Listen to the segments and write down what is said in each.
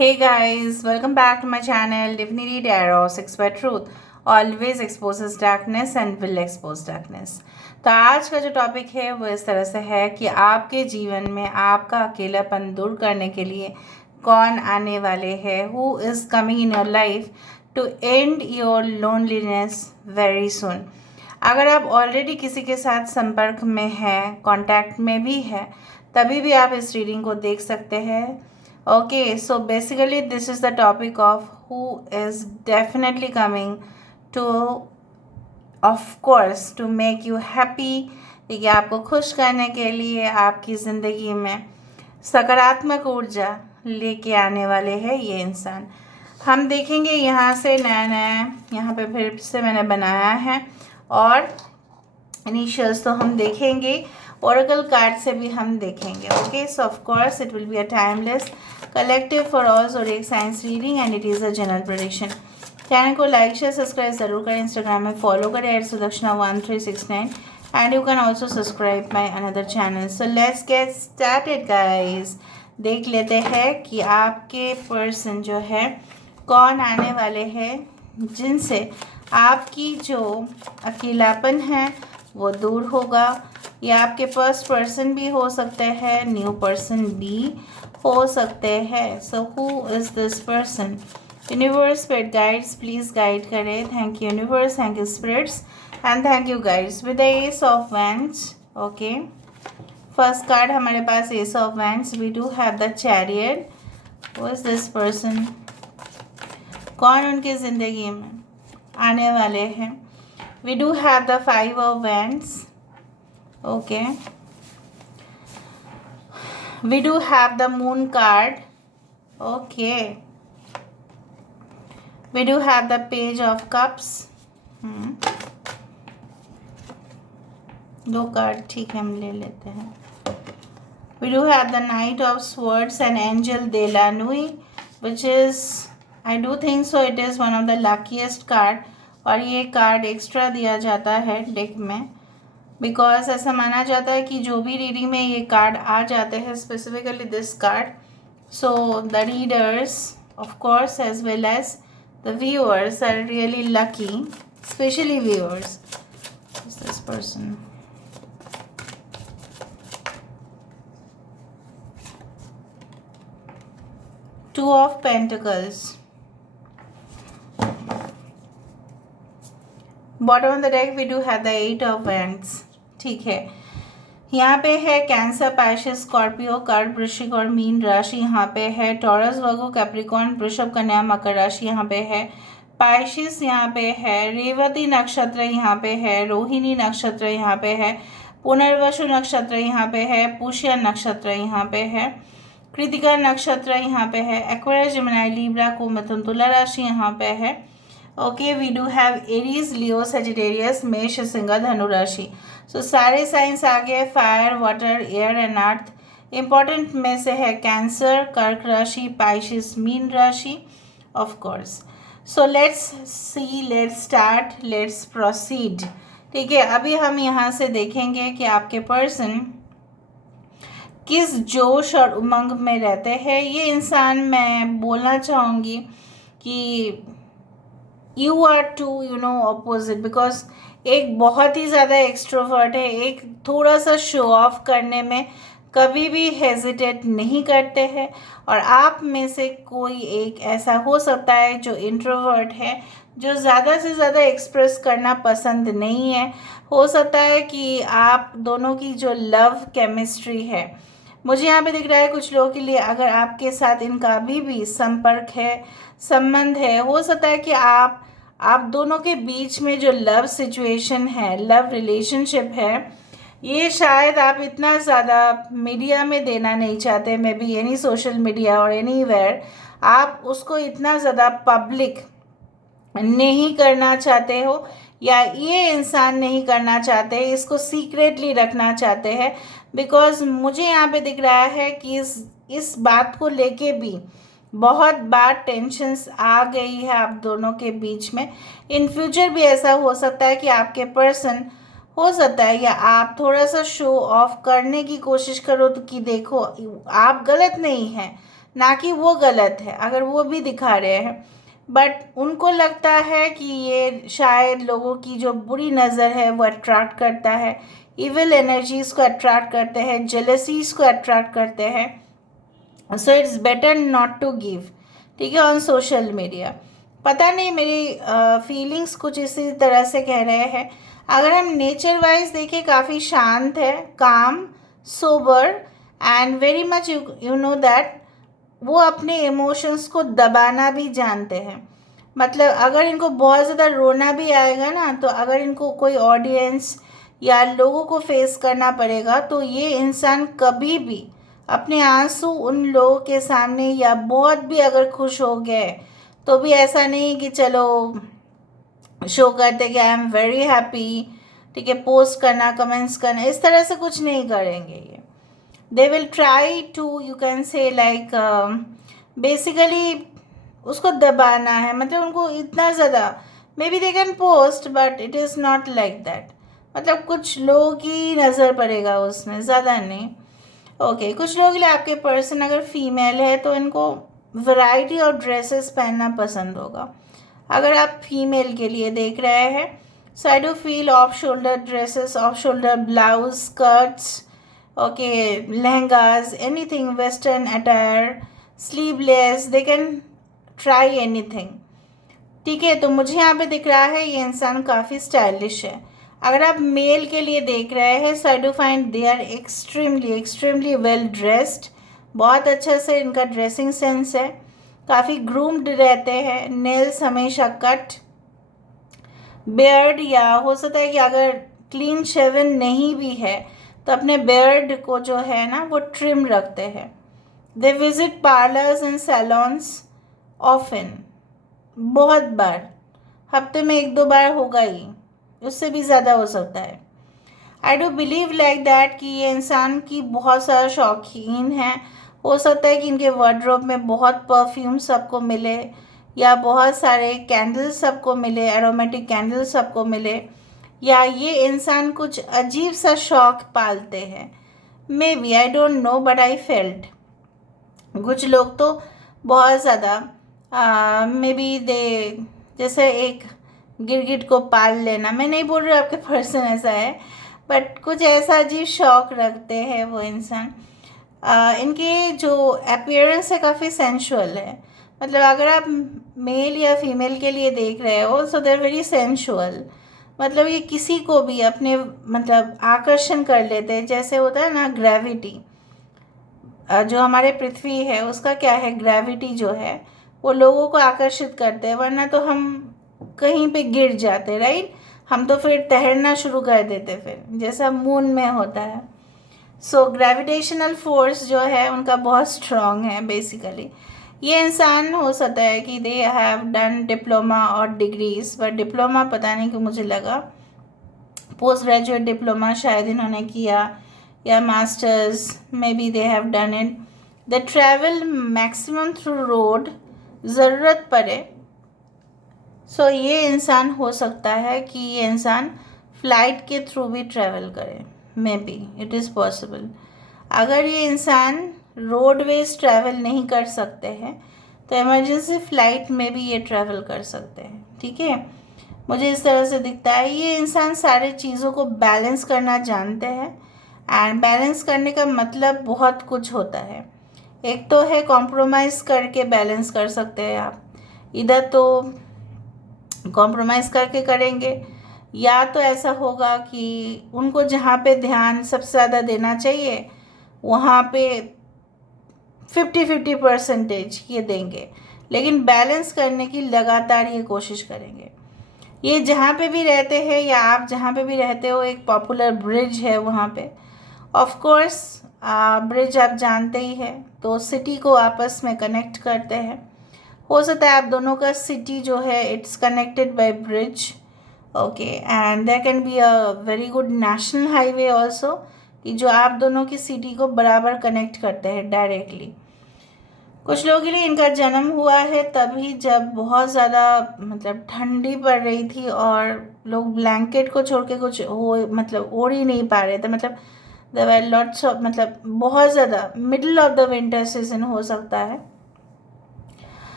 Hey guys, welcome back to my channel Divinity Tarot 6 by Truth always exposes darkness and will expose darkness। तो आज का जो topic है वो इस तरह से है कि आपके जीवन में आपका अकेलापन दूर करने के लिए कौन आने वाले हैं, who is coming in your life to end your loneliness very soon. अगर आप ऑलरेडी किसी के साथ संपर्क में हैं, कांटेक्ट में भी है, तभी भी आप इस रीडिंग को देख सकते हैं। Okay, so basically this is the topic of who is definitely coming to, of course, to make you happy, कि आपको खुश करने के लिए आपकी ज़िंदगी में सकारात्मक ऊर्जा लेके आने वाले हैं ये इंसान। हम देखेंगे यहाँ से नया नया, यहाँ पे फिर से मैंने बनाया है और इनिशियल्स तो हम देखेंगे, ओरेकल कार्ड से भी हम देखेंगे। Okay, so of course it will be a timeless collective for all zodiac science reading and it is a general prediction. Channel को लाइक शेयर सब्सक्राइब ज़रूर करें, इंस्टाग्राम में फॉलो करें @सुदक्षिणा1369 and you can also subscribe my another channel. So let's get started guys. देख लेते हैं कि आपके पर्सन जो है कौन आने वाले हैं जिनसे आपकी जो अकेलापन है वो दूर होगा। ये आपके फर्स्ट पर्सन भी हो सकते हैं, न्यू पर्सन भी हो सकते हैं। So who is this person? Universe spirit guides please guide करें। Thank you universe, thank you spirits and thank you guides. With the ace of wands, okay, first card हमारे पास ace of wands. We do have the chariot. Who is this person? कौन उनकी ज़िंदगी में आने वाले हैं? We do have the 5 of wands. Okay, we do have the moon card. Okay, we do have the page of cups. दो card ठीक है, हम ले लेते हैं। We do have the knight of swords and angel de la nuit, which is, I do think so, it is one of the luckiest card। और ये card extra दिया जाता है डेक में बिकॉज ऐसा माना जाता है कि जो भी रीडिंग में ये कार्ड आ जाते हैं, specifically this card, so the readers of course as well as the viewers are really lucky, specially viewers. This person, two of pentacles, bottom of the deck we do have the 8 of wands. ठीक है, यहाँ पे है cancer, Pisces, Scorpio, कर्क, वृश्चिक और mean राशि। यहाँ पे है टॉरस, वर्गो, कैप्रिकॉर्न, वृषभ, कन्या, मकर राशि। यहाँ पे है पाइसेस, यहाँ पे है रेवती नक्षत्र, यहाँ पे है रोहिणी नक्षत्र, यहाँ पे है पुनर्वसु नक्षत्र, यहाँ पे है पुष्य नक्षत्र, यहाँ पे है कृतिका नक्षत्र, यहाँ पे है एक्वेरियस, जेमिनी, लिब्रा, कुंभ, मिथुन, तुला राशि। यहाँ पे है okay, we do have Aries, Leo, Sagittarius, मेष, सिंह, धनु राशि। सो सारे साइंस आ गए, fire, water, air and earth. Important में से है कैंसर, कर्क राशि, पाइसेस, मीन राशि, of course. So let's see, let's start, let's proceed. ठीक है, अभी हम यहाँ से देखेंगे कि आपके पर्सन किस जोश और उमंग में रहते हैं। ये इंसान, मैं बोलना चाहूँगी कि you are two opposite, because एक बहुत ही ज़्यादा एक्सट्रोवर्ट है, एक थोड़ा सा शो ऑफ करने में कभी भी हेजिटेट नहीं करते हैं, और आप में से कोई एक ऐसा हो सकता है जो इंट्रोवर्ट है, जो ज़्यादा से ज़्यादा एक्सप्रेस करना पसंद नहीं है। हो सकता है कि आप दोनों की जो लव केमिस्ट्री है, मुझे यहाँ पे दिख रहा है कुछ लोगों के लिए, अगर आपके साथ इनका अभी भी संपर्क है, संबंध है, हो सकता है कि आप दोनों के बीच में जो लव सिचुएशन है, लव रिलेशनशिप है, ये शायद आप इतना ज़्यादा मीडिया में देना नहीं चाहते, may be any social media और एनीवेयर, आप उसको इतना ज़्यादा पब्लिक नहीं करना चाहते हो, या ये इंसान नहीं करना चाहते, इसको सीक्रेटली रखना चाहते हैं। बिकॉज मुझे यहाँ पे दिख रहा है कि इस बात को लेके भी बहुत बार टेंशन्स आ गई है आप दोनों के बीच में। इन फ्यूचर भी ऐसा हो सकता है कि आपके पर्सन, हो सकता है या आप थोड़ा सा शो ऑफ करने की कोशिश करो तो कि देखो आप गलत नहीं हैं, ना कि वो गलत है अगर वो भी दिखा रहे हैं, बट उनको लगता है कि ये शायद लोगों की जो बुरी नज़र है वो अट्रैक्ट करता है, इविल एनर्जीज़ को अट्रैक्ट करते हैं, जेलसीज़ को अट्रैक्ट करते हैं। So it's better not to give, ठीक है, ऑन सोशल मीडिया। पता नहीं मेरी फीलिंग्स कुछ इसी तरह से कह रहे हैं। अगर हम नेचर वाइज देखें काफ़ी शांत है, काम, sober and very much you know that वो अपने इमोशंस को दबाना भी जानते हैं। मतलब अगर इनको बहुत ज़्यादा रोना भी आएगा ना, तो अगर इनको कोई ऑडियंस या लोगों को फेस करना पड़ेगा तो ये इंसान कभी भी अपने आंसू उन लोगों के सामने, या बहुत भी अगर खुश हो गए तो भी ऐसा नहीं कि चलो शो करते कि आई एम वेरी हैप्पी, ठीक है, पोस्ट करना, कमेंट्स करना, इस तरह से कुछ नहीं करेंगे ये। They will try to you can say like basically उसको दबाना है, मतलब उनको इतना ज़्यादा maybe they can post but it is not like that, मतलब कुछ लोगों की नज़र पड़ेगा उसमें, ज़्यादा नहीं। ओके, कुछ लोगों के लिए आपके पर्सन अगर फीमेल है तो इनको वैरायटी ऑफ ड्रेसेस पहनना पसंद होगा। अगर आप फीमेल के लिए देख रहे हैं, so I do feel off shoulder dresses, off shoulder blouse, skirts, okay, lehengas, anything western attire, sleeveless, they can try anything, ठीक है। तो मुझे यहाँ पे दिख रहा है ये इंसान काफ़ी स्टाइलिश है। अगर आप मेल के लिए देख रहे हैं, so I do find they are extremely well dressed, बहुत अच्छा से इनका ड्रेसिंग सेंस है, काफ़ी ग्रूम्ड रहते हैं, नेल्स हमेशा कट, बियर्ड, या हो सकता है कि अगर क्लीन शेवन नहीं भी है तो अपने बियर्ड को जो है ना वो ट्रिम रखते हैं। They visit parlours and salons often, बहुत बार, हफ्ते में 1-2 बार होगा ही, उससे भी ज़्यादा हो सकता है। I do believe like that कि ये इंसान की बहुत सारा शौकीन है। हो सकता है कि इनके वार्डरोब में बहुत परफ्यूम सबको मिले, या बहुत सारे कैंडल्स सबको मिले, एरोमेटिक कैंडल्स सबको मिले, या ये इंसान कुछ अजीब सा शौक पालते हैं। May be, I don't know, but I felt कुछ लोग तो बहुत ज़्यादा मे बी दे, जैसे एक गिरगिट को पाल लेना, मैं नहीं बोल रही आपके पर्सन ऐसा है, बट कुछ ऐसा अजीब शौक रखते हैं वो इंसान। इनके जो अपीयरेंस है काफ़ी सेंशुअल है, मतलब अगर आप मेल या फीमेल के लिए देख रहे हो, सो दे आर वेरी सेंशुअल, मतलब ये किसी को भी अपने मतलब आकर्षण कर लेते हैं। जैसे होता है ना ग्रेविटी, जो हमारे पृथ्वी है उसका क्या है, ग्रेविटी जो है वो लोगों को आकर्षित करते हैं, वरना तो हम कहीं पे गिर जाते, राइट, हम तो फिर तैरना शुरू कर देते फिर, जैसा मून में होता है। सो ग्रेविटेशनल फोर्स जो है उनका बहुत स्ट्रॉन्ग है बेसिकली। ये इंसान हो सकता है कि दे हैव डन डिप्लोमा और डिग्रीज, बट डिप्लोमा पता नहीं क्यों मुझे लगा, पोस्ट ग्रेजुएट डिप्लोमा शायद इन्होंने किया, या masters, may be they have done it. They travel maximum through road, ज़रूरत पड़े। सो ये इंसान हो सकता है कि ये इंसान फ़्लाइट के थ्रू भी ट्रैवल करे, may be it is possible. अगर ये इंसान रोडवेज ट्रैवल नहीं कर सकते हैं तो इमरजेंसी फ़्लाइट में भी ये ट्रैवल कर सकते हैं, ठीक है। मुझे इस तरह से दिखता है ये इंसान सारे चीज़ों को बैलेंस करना जानते हैं, एंड बैलेंस करने का मतलब बहुत कुछ होता है। एक तो है कॉम्प्रोमाइज़ करके बैलेंस कर सकते हैं आप, इधर तो कॉम्प्रोमाइज़ करके करेंगे, या तो ऐसा होगा कि उनको जहाँ पे ध्यान सबसे ज़्यादा देना चाहिए वहाँ पे 50-50% ये देंगे, लेकिन बैलेंस करने की लगातार ये कोशिश करेंगे। ये जहाँ पे भी रहते हैं, या आप जहाँ पे भी रहते हो, एक पॉपुलर ब्रिज है वहाँ पे, ऑफ कोर्स ब्रिज आप जानते ही हैं, तो सिटी को आपस में कनेक्ट करते हैं। हो सकता है आप दोनों का सिटी जो है it's connected by bridge, okay, and there can be a very good national highway also, कि जो आप दोनों की सिटी को बराबर कनेक्ट करते हैं डायरेक्टली। कुछ लोगों के लिए इनका जन्म हुआ है तभी जब बहुत ज़्यादा मतलब ठंडी पड़ रही थी और लोग ब्लैंकेट को छोड़ के कुछ हो मतलब ओढ़ ही नहीं पा रहे थे, मतलब देयर वर लॉट्स ऑफ, मतलब बहुत ज़्यादा middle of the winter season हो सकता है,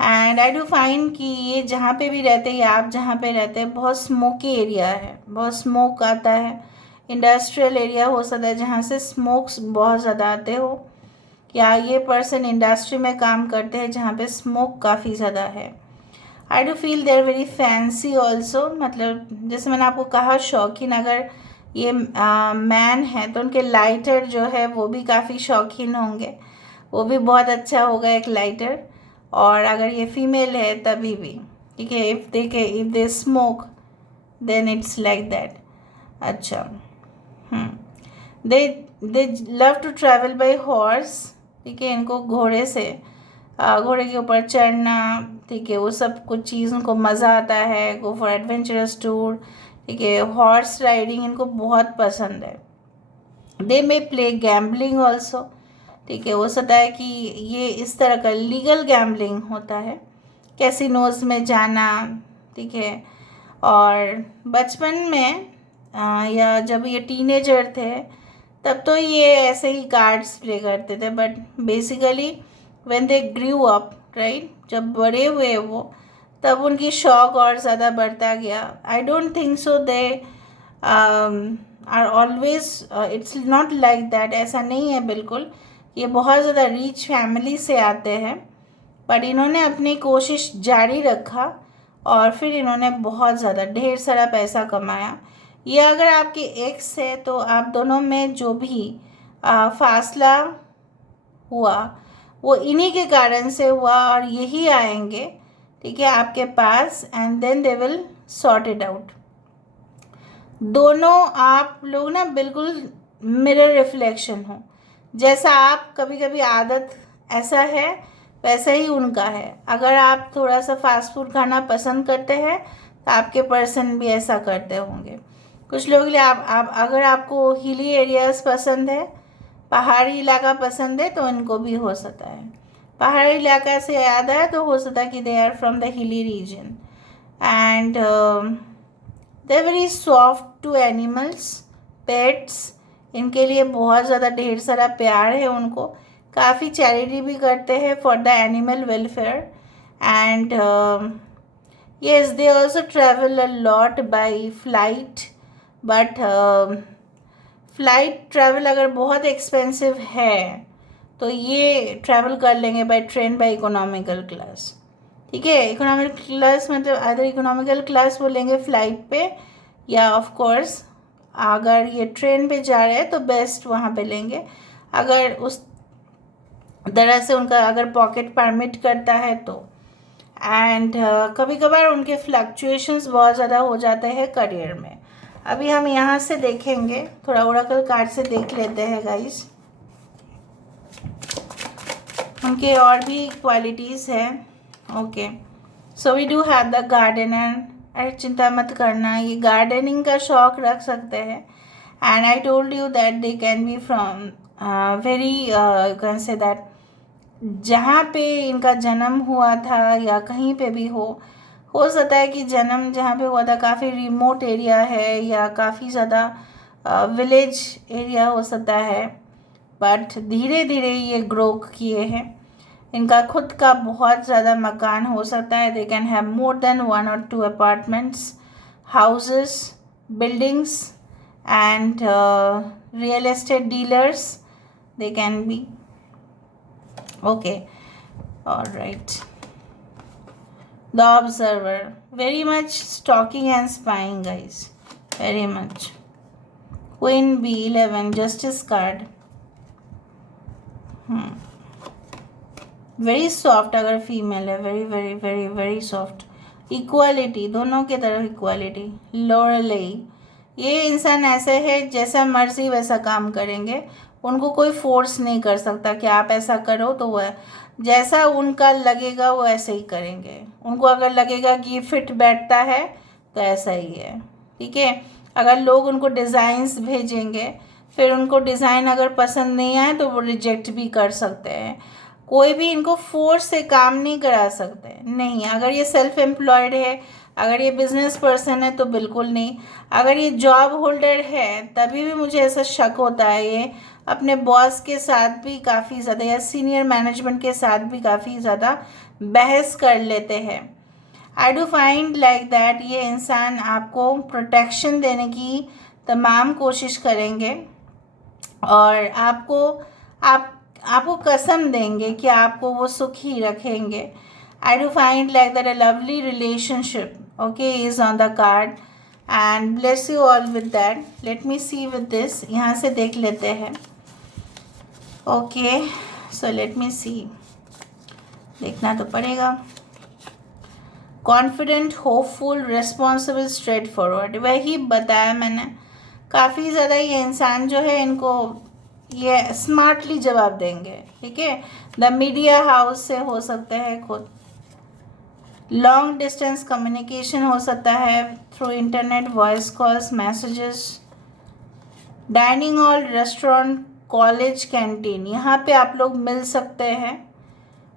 एंड आई डू फाइंड कि ये जहाँ पे भी रहते हैं, आप जहाँ पे रहते हैं, बहुत स्मोकी एरिया है, बहुत स्मोक आता है। इंडस्ट्रियल एरिया हो सकता है जहाँ से स्मोक्स बहुत ज़्यादा आते हो, या ये पर्सन इंडस्ट्री में काम करते हैं जहाँ पे स्मोक काफ़ी ज़्यादा है। आई do feel there very fancy also, मतलब जैसे मैंने आपको कहा शौकीन, अगर ये मैन है तो उनके लाइटर जो है वो भी काफ़ी शौकीन होंगे, वो भी बहुत अच्छा होगा एक लाइटर। और अगर ये फीमेल है तभी भी ठीक है, if they smoke then it's like that. अच्छा, they they love to travel by horse, ठीक है, इनको घोड़े से घोड़े के ऊपर चढ़ना, ठीक है, वो सब कुछ चीज़ उनको मज़ा आता है। गो फॉर एडवेंचरस टूर, ठीक है, हॉर्स राइडिंग इनको बहुत पसंद है। दे मे प्ले गैम्बलिंग ऑल्सो, ठीक है, हो सकता है कि ये इस तरह का लीगल गैम्बलिंग होता है, कैसीनोज में जाना, ठीक है। और बचपन में या जब ये टीनेजर थे तब तो ये ऐसे ही कार्ड्स प्ले करते थे, but basically when they grew up, right, जब बड़े हुए वो, तब उनकी शौक और ज़्यादा बढ़ता गया। I don't think so they are always, it's not like that, ऐसा नहीं है बिल्कुल। ये बहुत ज़्यादा रिच फैमिली से आते हैं, पर इन्होंने अपनी कोशिश जारी रखा और फिर इन्होंने बहुत ज़्यादा ढेर सारा पैसा कमाया। ये अगर आपकी एक्स है तो आप दोनों में जो भी फासला हुआ वो इन्हीं के कारण से हुआ, और यही आएंगे, ठीक है, आपके पास, and then they will sort it out. दोनों आप लोग ना बिल्कुल मिरर रिफ्लेक्शन हो, जैसा आप कभी कभी आदत ऐसा है वैसा ही उनका है। अगर आप थोड़ा सा फास्ट फूड खाना पसंद करते हैं तो आपके पर्सन भी ऐसा करते होंगे। कुछ लोग लिए आप अगर आपको हिली एरियाज पसंद है, पहाड़ी इलाका पसंद है, तो इनको भी हो सकता है। पहाड़ी इलाका से याद है तो हो सकता है कि they are from the hilly region, and they are very soft to animals, pets, इनके लिए बहुत ज़्यादा ढेर सारा प्यार है उनको। काफ़ी चैरिटी भी करते हैं for the animal welfare, and yes they also travel a lot by flight, but flight travel अगर बहुत एक्सपेंसिव है तो ये ट्रैवल कर लेंगे by train, by economical class, ठीक है। इकोनॉमिकल क्लास मतलब अदर इकोनॉमिकल क्लास वो लेंगे फ्लाइट पे, या ऑफ कोर्स अगर ये ट्रेन पे जा रहे हैं तो बेस्ट वहाँ पे लेंगे, अगर उस तरह से उनका अगर पॉकेट परमिट करता है तो। एंड कभी कभार उनके फ्लक्चुएशंस बहुत ज़्यादा हो जाते हैं करियर में। अभी हम यहाँ से देखेंगे, थोड़ा ओरेकल कार्ड से देख लेते हैं गाइस, उनके और भी क्वालिटीज़ हैं। Okay, so we do have the gardener. अरे चिंता मत करना, ये गार्डनिंग का शौक रख सकते हैं, and I told you that they can B from very you can say that जहाँ पे इनका जन्म हुआ था या कहीं पे भी हो सकता है कि जन्म जहाँ पे हुआ था काफ़ी रिमोट एरिया है या काफ़ी ज़्यादा विलेज एरिया हो सकता है, बट धीरे धीरे ये ग्रो किए हैं। इनका खुद का बहुत ज़्यादा मकान हो सकता है, they can have more than 1 or 2 apartments, houses, buildings, and real estate dealers they can be. Okay, all right. The observer, very much stalking and spying guys, very much. Queen B11, justice card. Very soft अगर female है, very very very very soft. Equality, दोनों के तरफ equality. लॉरेलाई, ये इंसान ऐसे है जैसा मर्जी वैसा काम करेंगे, उनको कोई फोर्स नहीं कर सकता कि आप ऐसा करो, तो वह जैसा उनका लगेगा वो ऐसे ही करेंगे। उनको अगर लगेगा कि ये फिट बैठता है तो ऐसा ही है, ठीक है। अगर लोग उनको डिज़ाइंस भेजेंगे, फिर उनको डिज़ाइन अगर पसंद नहीं आए तो वो रिजेक्ट भी कर सकते हैं। कोई भी इनको फोर्स से काम नहीं करा सकते, नहीं। अगर ये सेल्फ एम्प्लॉयड है, अगर ये बिजनेस पर्सन है तो बिल्कुल नहीं। अगर ये जॉब होल्डर है तभी भी मुझे ऐसा शक होता है ये अपने बॉस के साथ भी काफ़ी ज़्यादा या सीनियर मैनेजमेंट के साथ भी काफ़ी ज़्यादा बहस कर लेते हैं। आई डू फाइंड लाइक दैट ये इंसान आपको प्रोटेक्शन देने की तमाम कोशिश करेंगे और आपको कसम देंगे कि आपको वो सुखी रखेंगे। I do find like that a lovely relationship okay is on the card and bless you all with that. Let me see with this, यहाँ से देख लेते हैं। ओके सो लेट मी सी, देखना तो पड़ेगा। Confident, hopeful, responsible, straight forward, वही बताया मैंने। काफ़ी ज़्यादा ये इंसान जो है इनको ये स्मार्टली जवाब देंगे, ठीक है। द मीडिया हाउस से हो सकते हैं खुद। लॉन्ग डिस्टेंस कम्युनिकेशन हो सकता है through internet, voice calls, messages. Dining hall, restaurant, college canteen, यहाँ पे आप लोग मिल सकते हैं।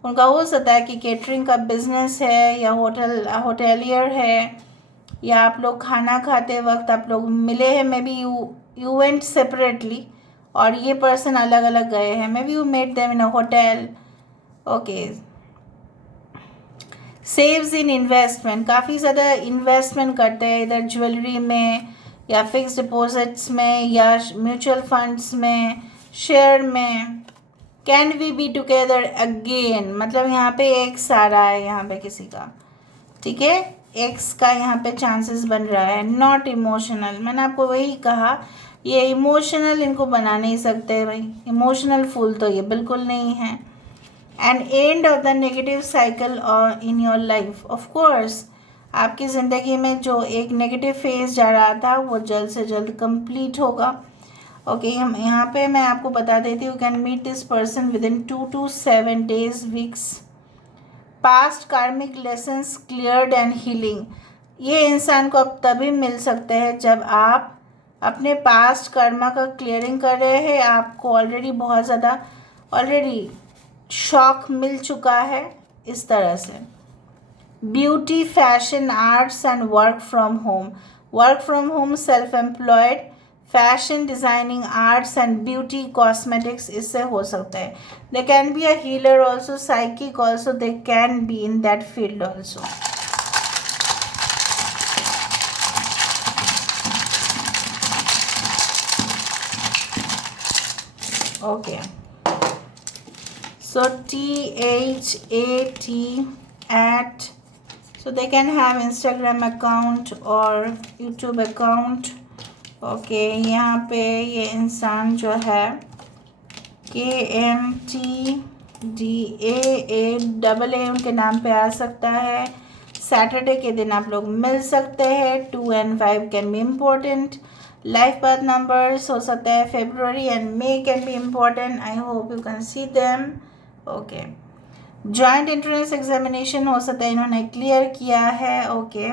उनका हो सकता है कि केटरिंग का बिजनेस है या होटेलियर है, या आप लोग खाना खाते वक्त आप लोग मिले हैं, maybe you went separately और ये पर्सन अलग अलग गए हैं, maybe you met them in a hotel. Okay, saves in investment, काफ़ी ज़्यादा इन्वेस्टमेंट करते हैं इधर ज्वेलरी में या फिक्स डिपॉजिट्स में या म्यूचुअल फंड्स में, शेयर में। Can we be together again, मतलब यहाँ पे एक्स आ रहा है यहाँ पे किसी का, ठीक है, एक्स का यहाँ पे चांसेस बन रहा है। नॉट इमोशनल, मैंने आपको वही कहा, ये इमोशनल इनको बना नहीं सकते भाई, इमोशनल फूल तो ये बिल्कुल नहीं है। And end of the negative cycle in your life, of course आपकी ज़िंदगी में जो एक नेगेटिव फेज जा रहा था वो जल्द से जल्द कंप्लीट होगा। ओके, यहाँ पे मैं आपको बता देती हूँ, can meet this person within 2 to 7 days, weeks. Past karmic lessons cleared and healing, ये इंसान को अब तभी मिल सकते हैं जब आप अपने पास्ट कर्मा का क्लियरिंग कर रहे हैं। आपको ऑलरेडी बहुत ज़्यादा ऑलरेडी शॉक मिल चुका है इस तरह से। Beauty, fashion, arts and work from home, work from home, self employed, fashion, designing, arts and beauty, cosmetics, इससे हो सकता है। दे can be a healer also, psychic also, they can be in that field also. Okay, so THAT at, so they can have Instagram account or YouTube account। Okay, यहाँ पे ये इंसान जो है KMTDAA उनके नाम पे आ सकता है। सैटरडे के दिन आप लोग मिल सकते हैं। 2 and 5 can be important. Life path numbers हो सकता है February and may can be important. I hope you can see them. Okay, joint entrance examination हो सकता है इन्होंने क्लियर किया है। ओके,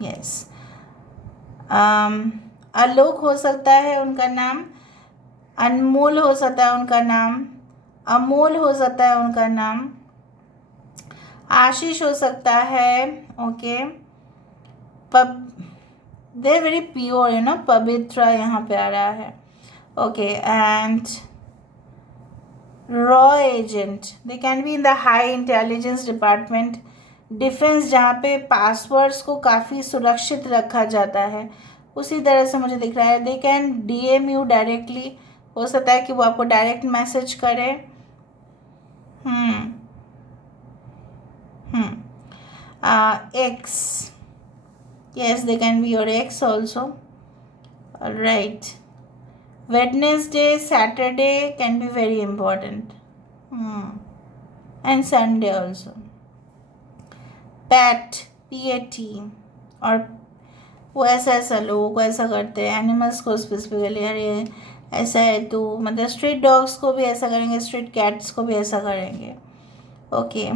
यस, आलोक हो सकता है उनका नाम, अनमोल हो सकता है उनका नाम, अमोल हो सकता है उनका नाम, आशीष हो सकता है। Okay, they very pure, you know, Pavitra यहाँ पे आ रहा है। ओके, एंड रॉ agent, they can be in the high intelligence department, defence, जहाँ पे पासवर्ड्स को काफ़ी सुरक्षित रखा जाता है, उसी तरह से मुझे दिख रहा है। They can DM you directly, हो सकता है कि वो आपको डायरेक्ट मैसेज करे। X, yes, they can be your ex also. All right, Wednesday, Saturday can be very important, and Sunday also। PAT, PAT, और वो ऐसा लोगों को ऐसा करते हैं, एनिमल्स को स्पेसिफिकली, अरे ऐसा है तो मतलब स्ट्रीट डॉग्स को भी ऐसा करेंगे, स्ट्रीट कैट्स को भी ऐसा करेंगे। ओके,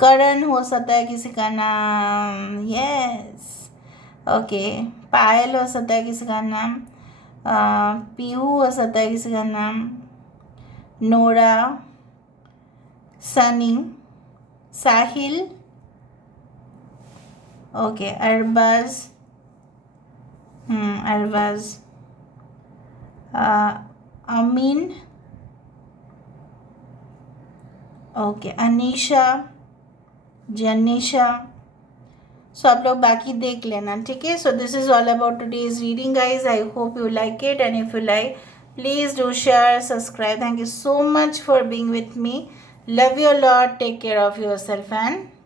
करण हो सकता है किसी का नाम, यस। ओके, पायल हो सकता है किसी का नाम, पीहू हो सकता है किसी का नाम, नोरा, सनी, साहिल। ओके, अरबाज, अमीन, ओके, अनीशा, जनीशा। सो आप लोग बाकी देख लेना, ठीक है। So this is all about today's reading guys. I hope you like it, and if you like, please do share, subscribe. Thank you so much for being with me. Love you a lot. Take care of yourself and